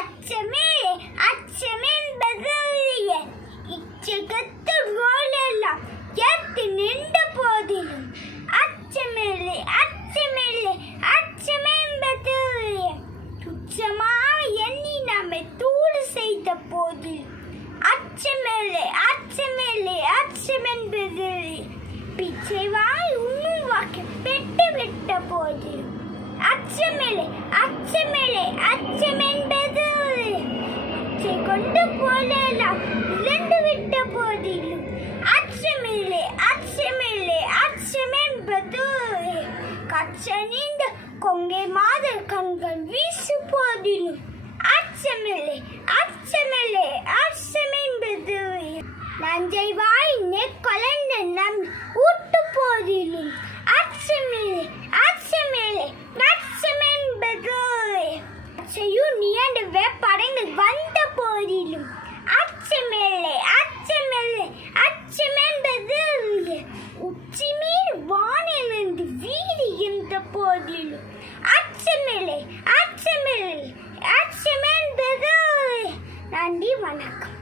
அச்சமே அச்சமே அச்சமென்பது இச்சகத்து ரோலெல்லாம் ஏத்து நின்ற போதிலும் அச்சமில்லை அச்சமில்லை அச்சமே அச்சமென்பது துச்சமாக எண்ணி நம்மை தூடு செய்த போதிலும் அச்சமில்லை அச்சமில்லை அச்சமென்பது பிச்சை வாய் உண்ணும் வாக்கு பெட்டு விட்ட போதிலும் அச்சமில்லை அச்சமில்லை அவற்றை கொண்டு போலெல்லாம் இழந்து விட்ட போதிலும் அச்சமில்லை அச்சமில்லை அச்சமென்பது. கச்சனிந்த கொங்கை மாத கண்கள் வீசு போதிலும் அச்சமில்லை அச்சமில்லை அச்சமென்பது. நஞ்சை வாய் நெற்கலந்த நம் ஊட்டு போதிலும் அச்சமில்லை அச்சமில்லை அச்சமென்பது. அச்சையும் நீண்ட வேப்படைகள் சொல்லும் அச்சமில்லை அச்சமில்லை அச்சம் என்பது உச்சிமேல் வானிலிருந்து வீடு என்ற போதிலும் அச்சமில்லை அச்சமில்லை அச்சம் என்பது நன்றி வணக்கம்.